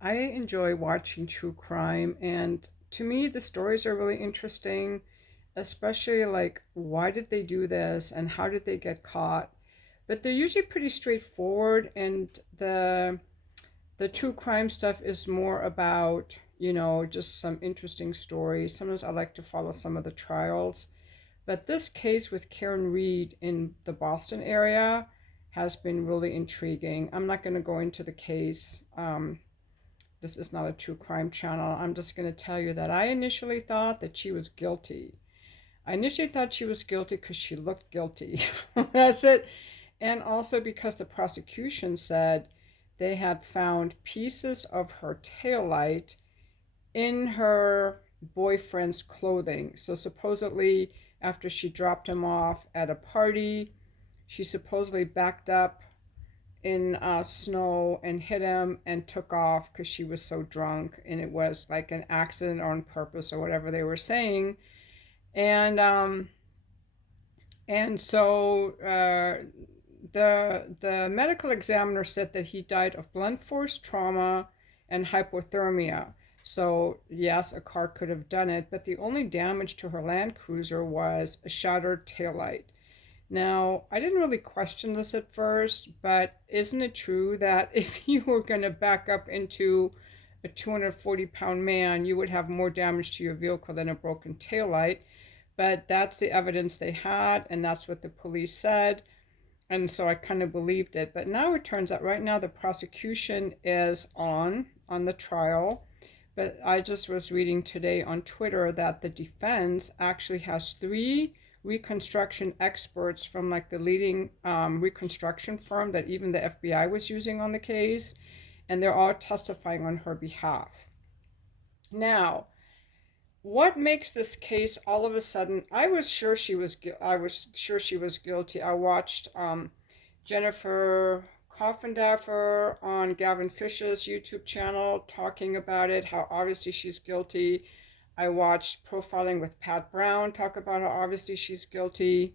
I enjoy watching true crime, and to me, the stories are really interesting, especially like why did they do this and how did they get caught? But they're usually pretty straightforward, and the true crime stuff is more about, just some interesting stories. Sometimes I like to follow some of the trials. But this case with Karen Reed in the Boston area has been really intriguing. I'm not going to go into the case. This is not a true crime channel. I'm just going to tell you that I initially thought that she was guilty. I initially thought she was guilty because she looked guilty. That's it. And also because the prosecution said they had found pieces of her taillight in her boyfriend's clothing. So supposedly, after she dropped him off at a party, she supposedly backed up in snow and hit him and took off because she was so drunk, and it was like an accident or on purpose or whatever they were saying. And the medical examiner said that he died of blunt force trauma and hypothermia. So yes, a car could have done it, but the only damage to her Land Cruiser was a shattered taillight. Now, I didn't really question this at first, but isn't it true that if you were going to back up into a 240-pound man, you would have more damage to your vehicle than a broken taillight? But that's the evidence they had, and that's what the police said. And so I kind of believed it. But now it turns out right now the prosecution is on the trial. But I just was reading today on Twitter that the defense actually has three reconstruction experts from like the leading reconstruction firm that even the FBI was using on the case, and they're all testifying on her behalf. Now, what makes this case all of a sudden? I was sure she was guilty. I watched Jennifer Coffendaffer on Gavin Fish's YouTube channel talking about it, how obviously she's guilty. I watched Profiling with Pat Brown talk about how obviously she's guilty.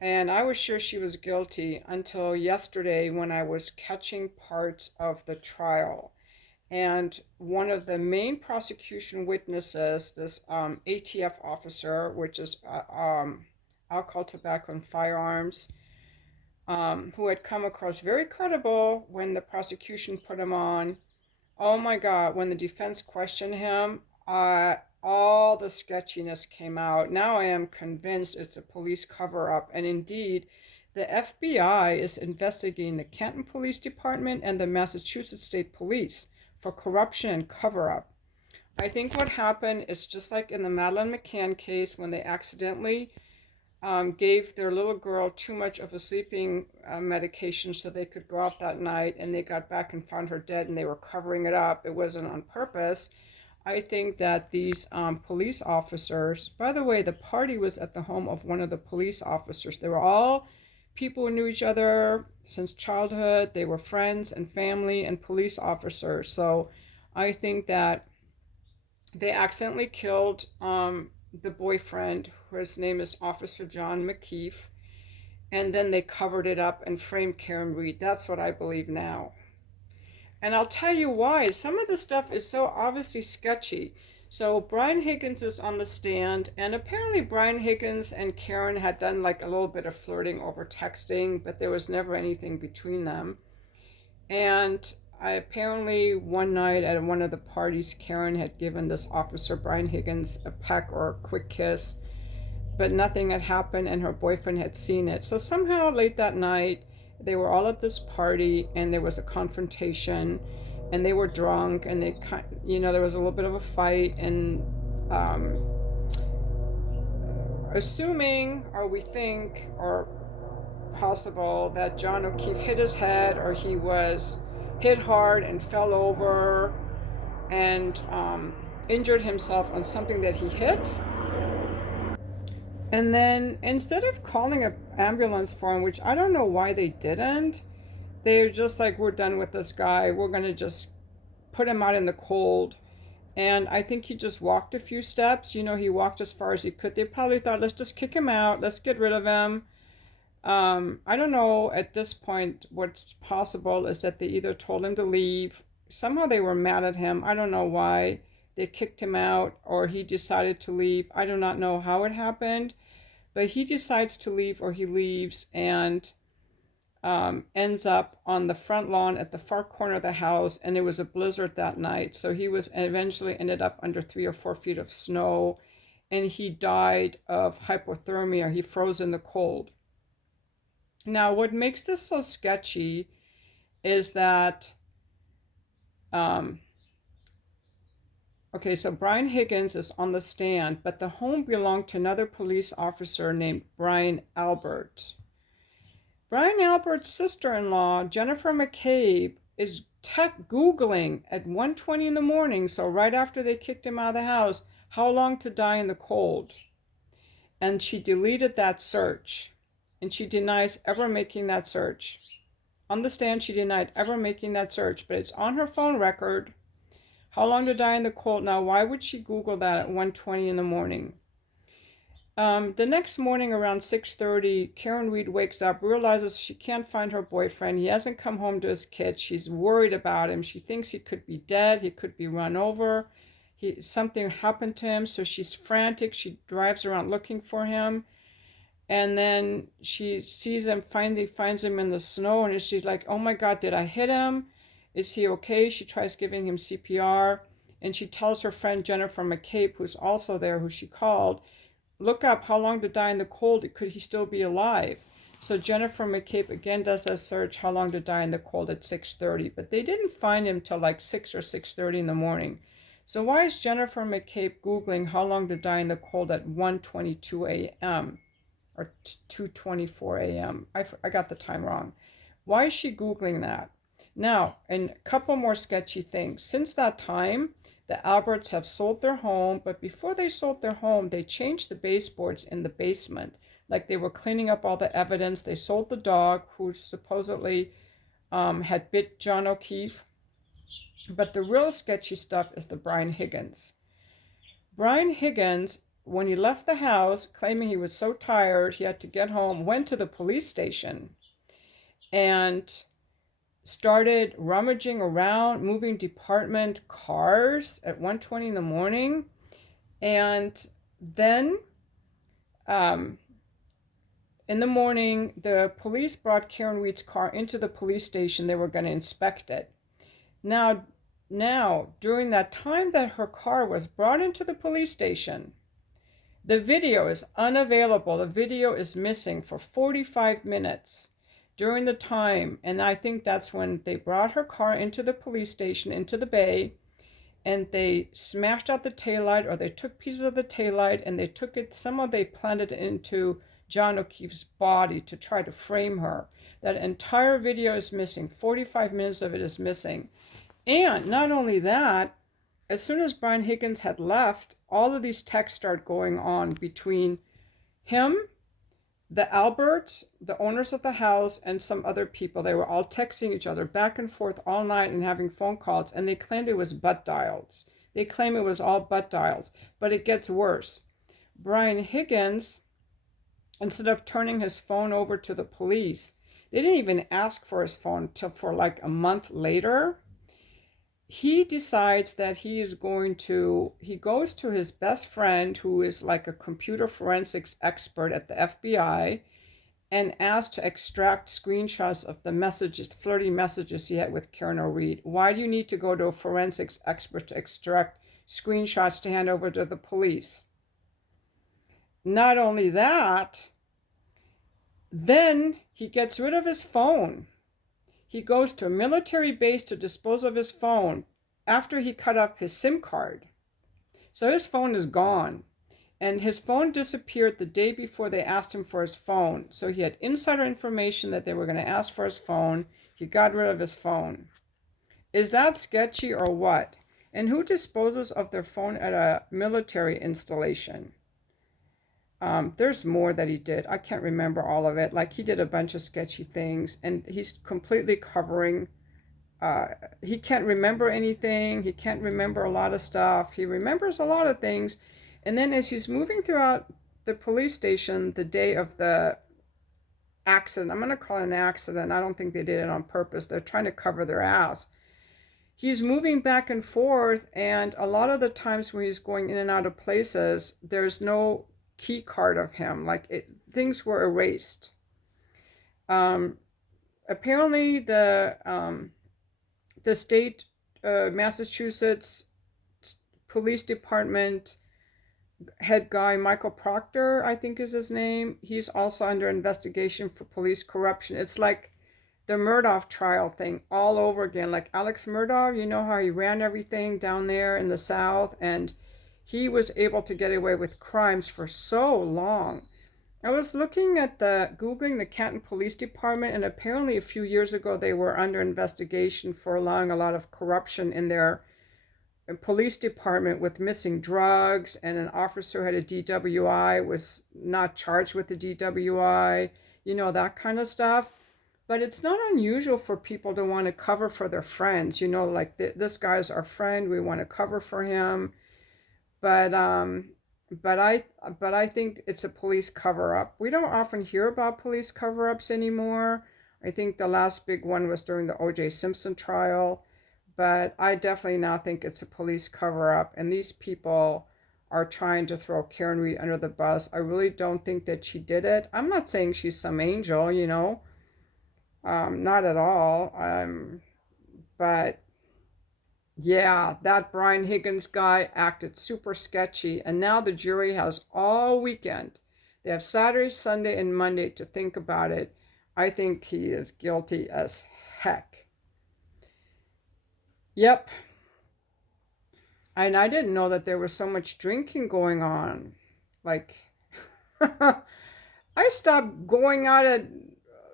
And I was sure she was guilty until yesterday when I was catching parts of the trial. And one of the main prosecution witnesses, this ATF officer, which is alcohol, tobacco, and firearms, who had come across very credible when the prosecution put him on. Oh my God, when the defense questioned him, all the sketchiness came out. Now I am convinced it's a police cover-up. And indeed, the FBI is investigating the Canton Police Department and the Massachusetts State Police for corruption and cover-up. I think what happened is just like in the Madeleine McCann case when they accidentally gave their little girl too much of a sleeping medication so they could go out that night, and they got back and found her dead and they were covering it up. It wasn't on purpose. I think that these police officers, by the way, the party was at the home of one of the police officers. They were all people who knew each other since childhood. They were friends and family and police officers. So I think that they accidentally killed the boyfriend, whose name is Officer John McKeefe, and then they covered it up and framed Karen Reed. That's what I believe now. And I'll tell you why. Some of the stuff is so obviously sketchy. So Brian Higgins is on the stand, and apparently Brian Higgins and Karen had done like a little bit of flirting over texting, but there was never anything between them. And apparently one night at one of the parties, Karen had given this officer, Brian Higgins, a peck or a quick kiss, but nothing had happened and her boyfriend had seen it. So somehow late that night, they were all at this party and there was a confrontation and they were drunk and there was a little bit of a fight, and assuming, or we think, or possible that John O'Keefe hit his head, or he was hit hard and fell over and injured himself on something that he hit. And then instead of calling an ambulance for him, which I don't know why they didn't, they're just like, we're done with this guy. We're going to just put him out in the cold. And I think he just walked a few steps. He walked as far as he could. They probably thought, let's just kick him out. Let's get rid of him. I don't know at this point what's possible is that they either told him to leave, somehow they were mad at him. I don't know why. They kicked him out, or he decided to leave. I do not know how it happened, but he decides to leave, or he leaves, and ends up on the front lawn at the far corner of the house. And there was a blizzard that night, so he was eventually ended up under 3 or 4 feet of snow, and he died of hypothermia. He froze in the cold. Now, what makes this so sketchy is that okay, so Brian Higgins is on the stand, but the home belonged to another police officer named Brian Albert. Brian Albert's sister-in-law, Jennifer McCabe, is tech Googling at 1:20 in the morning, so right after they kicked him out of the house, how long to die in the cold. And she deleted that search, and she denies ever making that search. On the stand, she denied ever making that search, but it's on her phone record. How long to die in the cold? Now, why would she Google that at 1:20 in the morning? The next morning around 6:30, Karen Reed wakes up, realizes she can't find her boyfriend. He hasn't come home to his kids. She's worried about him. She thinks he could be dead. He could be run over. Something happened to him, so she's frantic. She drives around looking for him. And then she sees him, finally finds him in the snow, and she's like, oh my God, did I hit him? Is he okay? She tries giving him CPR, and she tells her friend Jennifer McCabe, who's also there, who she called, look up how long to die in the cold. Could he still be alive? So Jennifer McCabe again does a search, how long to die in the cold at 6:30, but they didn't find him till like 6 or 6:30 in the morning. So why is Jennifer McCabe Googling how long to die in the cold at 1:22 a.m. or 2:24 a.m.? I got the time wrong. Why is she Googling that? Now, and a couple more sketchy things. Since that time, the Alberts have sold their home, but before they sold their home, they changed the baseboards in the basement. Like they were cleaning up all the evidence. They sold the dog, who supposedly had bit John O'Keefe. But the real sketchy stuff is the Brian Higgins. Brian Higgins, when he left the house, claiming he was so tired he had to get home, went to the police station and started rummaging around, moving department cars at 1:20 in the morning. And then in the morning, the police brought Karen Reed's car into the police station. They were going to inspect it. Now, during that time that her car was brought into the police station, the video is unavailable. The video is missing for 45 minutes. During the time, and I think that's when they brought her car into the police station, into the bay, and they smashed out the taillight, or they took pieces of the taillight and they took it, somehow they planted it into John O'Keefe's body to try to frame her. That entire video is missing. 45 minutes of it is missing. And not only that, as soon as Brian Higgins had left, all of these texts started going on between him, the Alberts, the owners of the house, and some other people. They were all texting each other back and forth all night and having phone calls, and they claimed it was butt dials. They claim it was all butt dials, but it gets worse. Brian Higgins, instead of turning his phone over to the police, they didn't even ask for his phone till for like a month later. He decides that he goes to his best friend, who is like a computer forensics expert at the FBI, and asks to extract screenshots of the messages, flirty messages he had with Karen Reed. Why do you need to go to a forensics expert to extract screenshots to hand over to the police? Not only that, then he gets rid of his phone. He goes to a military base to dispose of his phone after he cut off his SIM card. So his phone is gone. And his phone disappeared the day before they asked him for his phone. So he had insider information that they were going to ask for his phone. He got rid of his phone. Is that sketchy or what? And who disposes of their phone at a military installation? There's more that he did. I can't remember all of it. Like, he did a bunch of sketchy things, and he's completely covering. He can't remember anything. He can't remember a lot of stuff. He remembers a lot of things. And then as he's moving throughout the police station the day of the accident, I'm going to call it an accident. I don't think they did it on purpose. They're trying to cover their ass. he's moving back and forth, and a lot of the times when he's going in and out of places, there's no key card of him. Like things were erased. Um, Apparently, the state Massachusetts police department head guy, Michael Proctor, I think is his name. He's also under investigation for police corruption. It's like the Murdaugh trial thing all over again. Like Alex Murdaugh, you know how he ran everything down there in the South, and he was able to get away with crimes for so long. I was Googling the Canton Police Department, and apparently a few years ago they were under investigation for allowing a lot of corruption in their police department with missing drugs, and an officer had a DWI, was not charged with the DWI, that kind of stuff. But it's not unusual for people to want to cover for their friends, like this guy's our friend, we want to cover for him. But but I think it's a police cover-up. We don't often hear about police cover-ups anymore. I think the last big one was during the O.J. Simpson trial. But I definitely now think it's a police cover-up, and these people are trying to throw Karen Read under the bus. I really don't think that she did it. I'm not saying she's some angel, not at all. But yeah, that Brian Higgins guy acted super sketchy, and now the jury has all weekend. They have Saturday, Sunday, and Monday to think about it. I think he is guilty as heck. Yep. And I didn't know that there was so much drinking going on. Like, I stopped going out at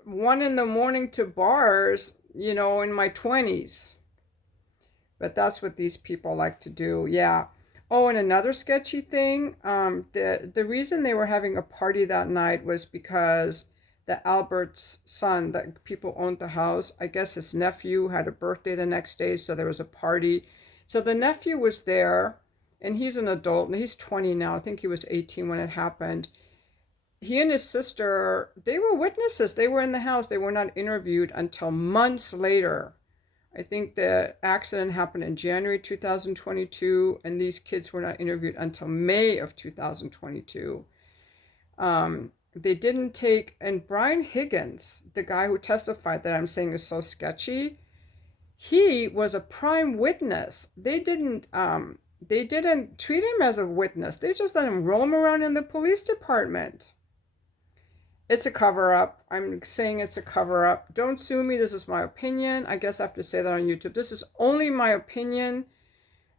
1 in the morning to bars, in my 20s. But that's what these people like to do. Yeah. Oh, and another sketchy thing, the reason they were having a party that night was because the Albert's son, that people owned the house, I guess his nephew had a birthday the next day, so there was a party. So the nephew was there, and he's an adult, and he's 20 now. I think he was 18 when it happened. He and his sister, they were witnesses. They were in the house. They were not interviewed until months later. I think the accident happened in January 2022, and these kids were not interviewed until May of 2022. They didn't take, and Brian Higgins, the guy who testified that I'm saying is so sketchy, he was a prime witness. They didn't treat him as a witness. They just let him roam around in the police department. It's a cover-up. I'm saying it's a cover-up. Don't sue me. This is my opinion. I guess I have to say that on YouTube. This is only my opinion.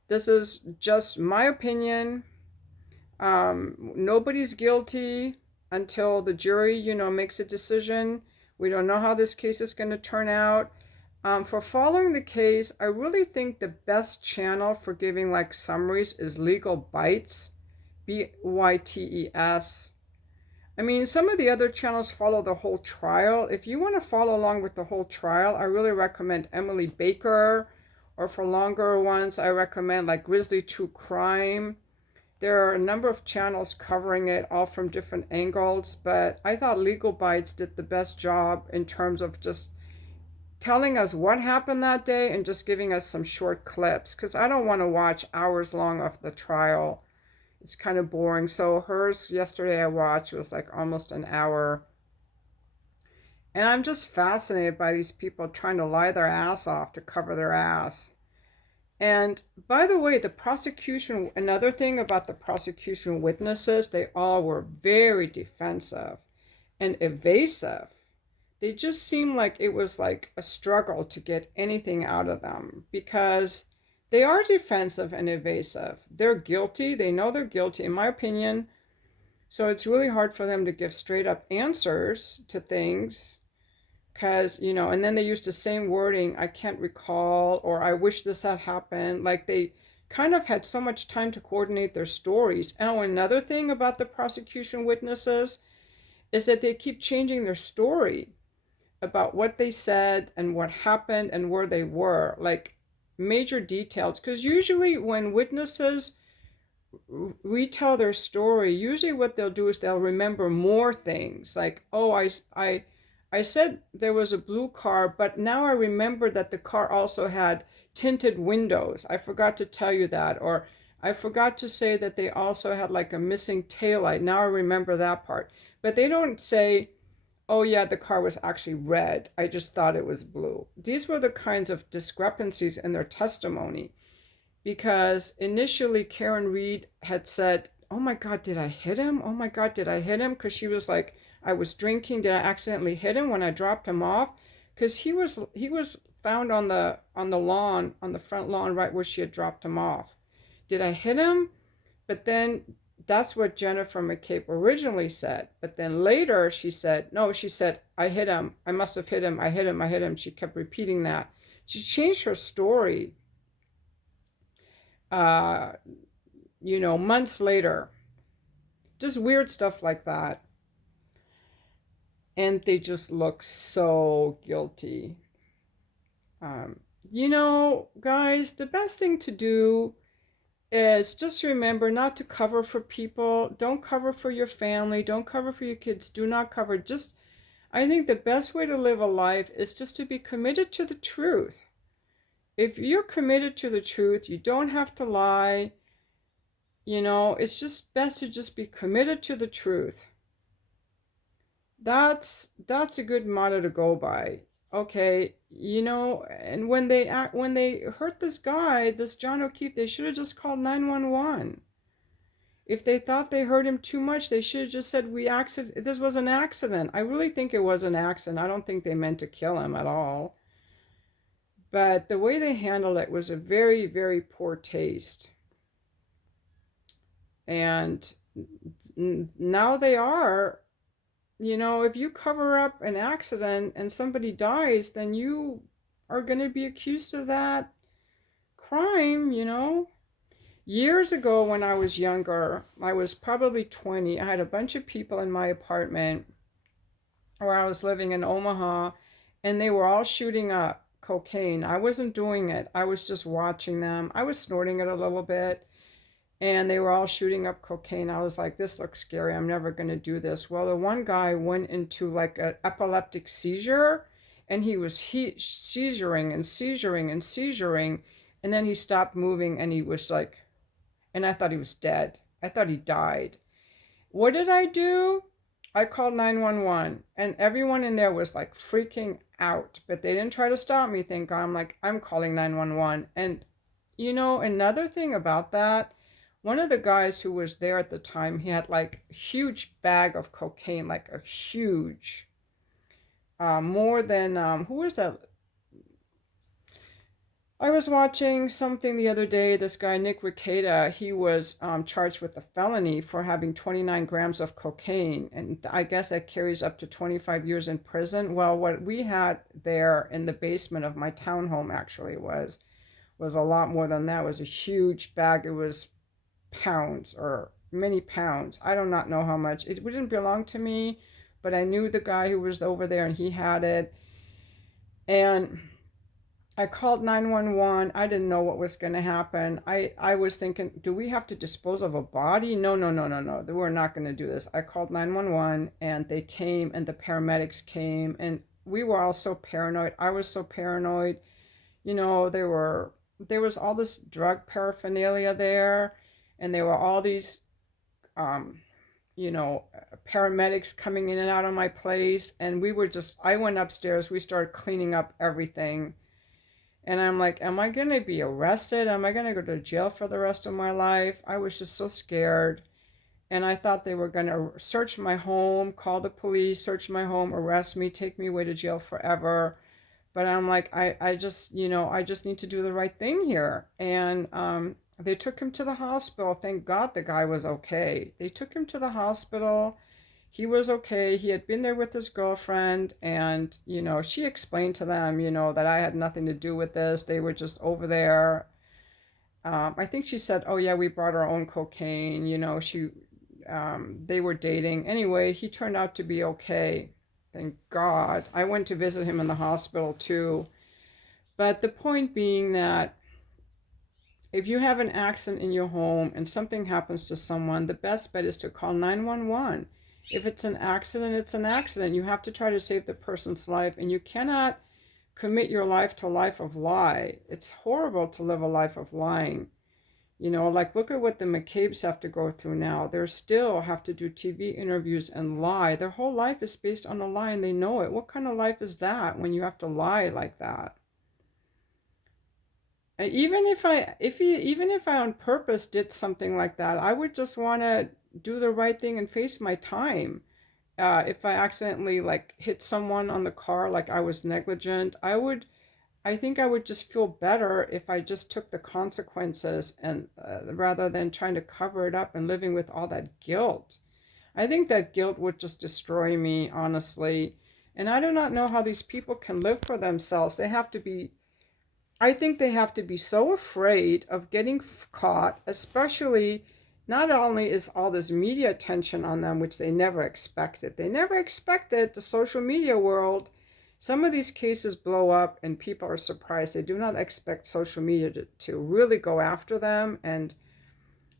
This is just my opinion. Nobody's guilty until the jury, makes a decision. We don't know how this case is going to turn out. For following the case, I really think the best channel for giving summaries is Legal Bites, Bytes. I mean, some of the other channels follow the whole trial. If you want to follow along with the whole trial, I really recommend Emily Baker, or for longer ones, I recommend Grizzly True Crime. There are a number of channels covering it, all from different angles, but I thought Legal Bites did the best job in terms of just telling us what happened that day and just giving us some short clips, because I don't want to watch hours long of the trial. It's kind of boring. So hers yesterday I watched was almost an hour. And I'm just fascinated by these people trying to lie their ass off to cover their ass. And by the way, the prosecution, another thing about the prosecution witnesses, they all were very defensive and evasive. They just seemed like it was a struggle to get anything out of them, because they are defensive and evasive. They're guilty. They know they're guilty, in my opinion. So it's really hard for them to give straight up answers to things. Because, and then they used the same wording, I can't recall, or I wish this had happened. They kind of had so much time to coordinate their stories. And another thing about the prosecution witnesses is that they keep changing their story about what they said and what happened and where they were. Major details. Because usually when witnesses retell their story, usually what they'll do is they'll remember more things. I said there was a blue car, but now I remember that the car also had tinted windows. I forgot to tell you that. Or I forgot to say that they also had like a missing taillight. Now I remember that part. But they don't say, oh yeah, the car was actually red. I just thought it was blue. These were the kinds of discrepancies in their testimony. Because initially Karen Reed had said, oh my God, did I hit him? Oh my God, did I hit him? Because she was like, I was drinking. Did I accidentally hit him when I dropped him off? Because he was found on the lawn, on the front lawn, right where she had dropped him off. Did I hit him? But then that's what Jennifer McCabe originally said. But then later she said, no, she said, I hit him. I must have hit him. I hit him. I hit him. She kept repeating that. She changed her story, uh, months later. Just weird stuff like that. And they just look so guilty. Guys, the best thing to do is just remember not to cover for people. Don't cover for your family. Don't cover for your kids. Do not cover. I think the best way to live a life is just to be committed to the truth. If you're committed to the truth, you don't have to lie. It's just best to just be committed to the truth. That's a good motto to go by. Okay, and when they hurt this guy, this John O'Keefe, they should have just called 911. If they thought they hurt him too much, they should have just said this was an accident. I really think it was an accident. I don't think they meant to kill him at all. But the way they handled it was a very, very poor taste. And now they are, if you cover up an accident and somebody dies, then you are going to be accused of that crime. Years ago when I was younger, I was probably 20, I had a bunch of people in my apartment where I was living in Omaha, and they were all shooting up cocaine. I wasn't doing it. I was just watching them. I was snorting it a little bit. And they were all shooting up cocaine. I was like, this looks scary. I'm never going to do this. Well, the one guy went into like an epileptic seizure, and he was seizuring and seizuring and seizuring. And then he stopped moving, and he was like, and I thought he was dead. I thought he died. What did I do? I called 911, and everyone in there was like freaking out, but they didn't try to stop me. Thank God. I'm like, I'm calling 911. And another thing about that, one of the guys who was there at the time, he had like a huge bag of cocaine, like a huge, more than, who was that? I was watching something the other day. This guy, Nick Ricada, he was charged with a felony for having 29 grams of cocaine. And I guess that carries up to 25 years in prison. Well, what we had there in the basement of my townhome actually was a lot more than that. It was a huge bag. It was pounds or many pounds. I do not know how much. It didn't belong to me, but I knew the guy who was over there, and he had it. And I called 911. I didn't know what was going to happen. I was thinking, do we have to dispose of a body? No. We're not going to do this. I called 911, and they came, and the paramedics came, and we were all so paranoid. I was so paranoid. There was all this drug paraphernalia there, and there were all these, paramedics coming in and out of my place. And I went upstairs, we started cleaning up everything. And I'm like, am I going to be arrested? Am I going to go to jail for the rest of my life? I was just so scared. And I thought they were going to search my home, call the police, search my home, arrest me, take me away to jail forever. But I'm like, I just need to do the right thing here. And they took him to the hospital. Thank God the guy was okay. They took him to the hospital. He was okay. He had been there with his girlfriend, and, she explained to them, that I had nothing to do with this. They were just over there. I think she said, oh yeah, we brought our own cocaine. They were dating. Anyway, he turned out to be okay. Thank God. I went to visit him in the hospital too. But the point being that if you have an accident in your home and something happens to someone, the best bet is to call 911. If it's an accident, it's an accident. You have to try to save the person's life, and you cannot commit your life to a life of lie. It's horrible to live a life of lying. You know, like look at what the McCabe's have to go through now. They still have to do TV interviews and lie. Their whole life is based on a lie and they know it. What kind of life is that when you have to lie like that? And even if I on purpose did something like that, I would just want to do the right thing and face my time. If I accidentally like hit someone on the car, like I was negligent, I think I would just feel better if I just took the consequences and rather than trying to cover it up and living with all that guilt. I think that guilt would just destroy me, honestly. And I do not know how these people can live for themselves. I think they have to be so afraid of getting caught, especially not only is all this media attention on them, which they never expected. They never expected the social media world. Some of these cases blow up and people are surprised. They do not expect social media to really go after them and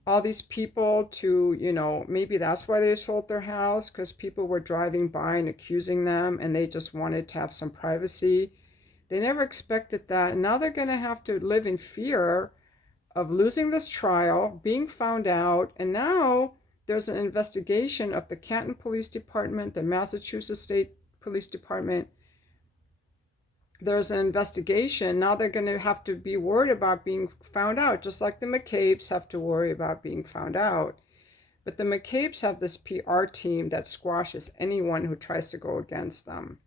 all these people to, you know, maybe that's why they sold their house, because people were driving by and accusing them and they just wanted to have some privacy. They never expected that. And now they're going to have to live in fear of losing this trial, being found out. And now there's an investigation of the Canton Police Department, the Massachusetts State Police Department. There's an investigation. Now they're going to have to be worried about being found out, just like the McCabe's have to worry about being found out. But the McCabe's have this PR team that squashes anyone who tries to go against them.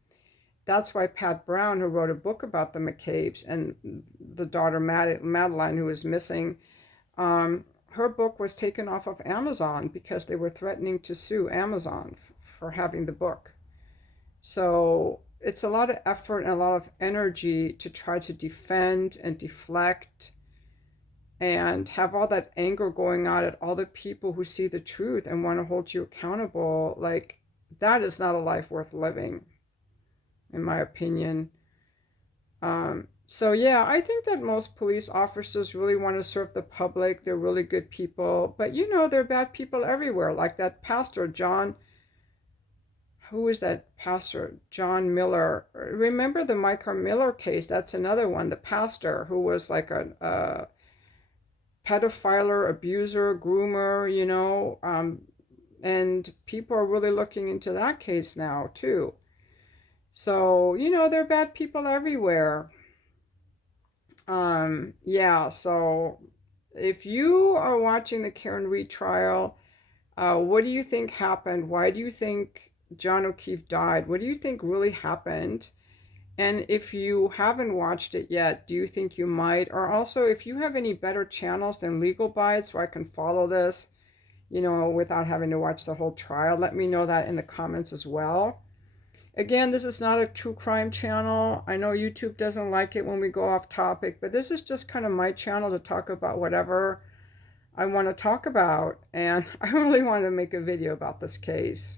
That's why Pat Brown, who wrote a book about the McCabe's and the daughter Madeline, who was missing, her book was taken off of Amazon because they were threatening to sue Amazon for having the book. So it's a lot of effort and a lot of energy to try to defend and deflect and have all that anger going on at all the people who see the truth and want to hold you accountable. Like, that is not a life worth living, in my opinion. So yeah, I think that most police officers really want to serve the public. They're really good people, but you know, there are bad people everywhere. Like that pastor, who is that pastor? John Miller. Remember the Micah Miller case? That's another one. The pastor who was like a pedophiler, abuser, groomer, you know, and people are really looking into that case now too. So, you know, there are bad people everywhere. Yeah, so if you are watching the Karen Read trial, what do you think happened? Why do you think John O'Keefe died? What do you think really happened? And if you haven't watched it yet, do you think you might? Or also, if you have any better channels than Legal Bite so I can follow this, you know, without having to watch the whole trial, let me know that in the comments as well. Again, this is not a true crime channel. I know YouTube doesn't like it when we go off topic, but this is just kind of my channel to talk about whatever I want to talk about. And I really want to make a video about this case.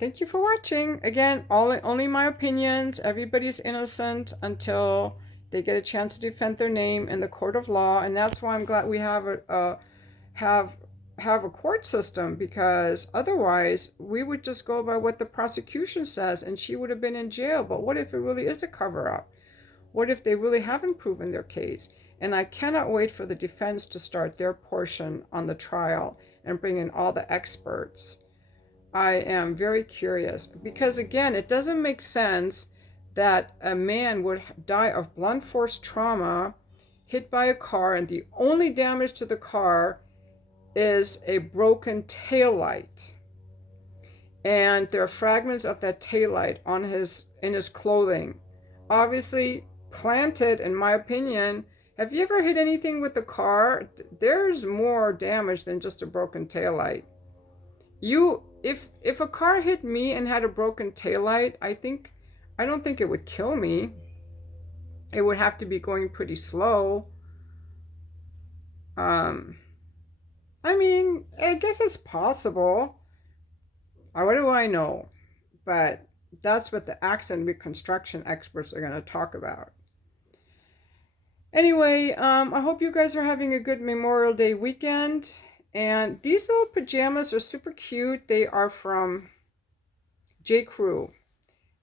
Thank you for watching. Again, only my opinions. Everybody's innocent until they get a chance to defend their name in the court of law. And that's why I'm glad we have a court system, because otherwise we would just go by what the prosecution says and she would have been in jail. But what if it really is a cover-up? What if they really haven't proven their case? And I cannot wait for the defense to start their portion on the trial and bring in all the experts. I am very curious because, again, it doesn't make sense that a man would die of blunt force trauma, hit by a car, and the only damage to the car is a broken taillight. And there are fragments of that taillight in his clothing. Obviously planted, in my opinion. Have you ever hit anything with a car? There's more damage than just a broken taillight. If a car hit me and had a broken taillight, I don't think it would kill me. It would have to be going pretty slow. I mean, I guess it's possible. What do I know? But that's what the accident reconstruction experts are going to talk about. Anyway, I hope you guys are having a good Memorial Day weekend. And these little pajamas are super cute. They are from J. Crew.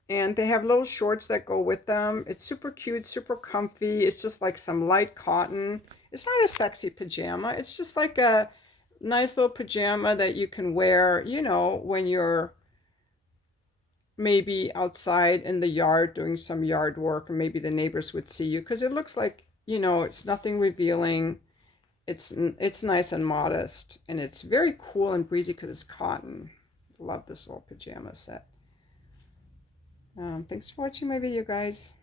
And they have little shorts that go with them. It's super cute, super comfy. It's just like some light cotton. It's not a sexy pajama. It's just like a nice little pajama that you can wear, you know, when you're maybe outside in the yard doing some yard work, and maybe the neighbors would see you because it looks like, you know, it's nothing revealing. It's nice and modest, and it's very cool and breezy because it's cotton. Love this little pajama set. Thanks for watching my video, guys.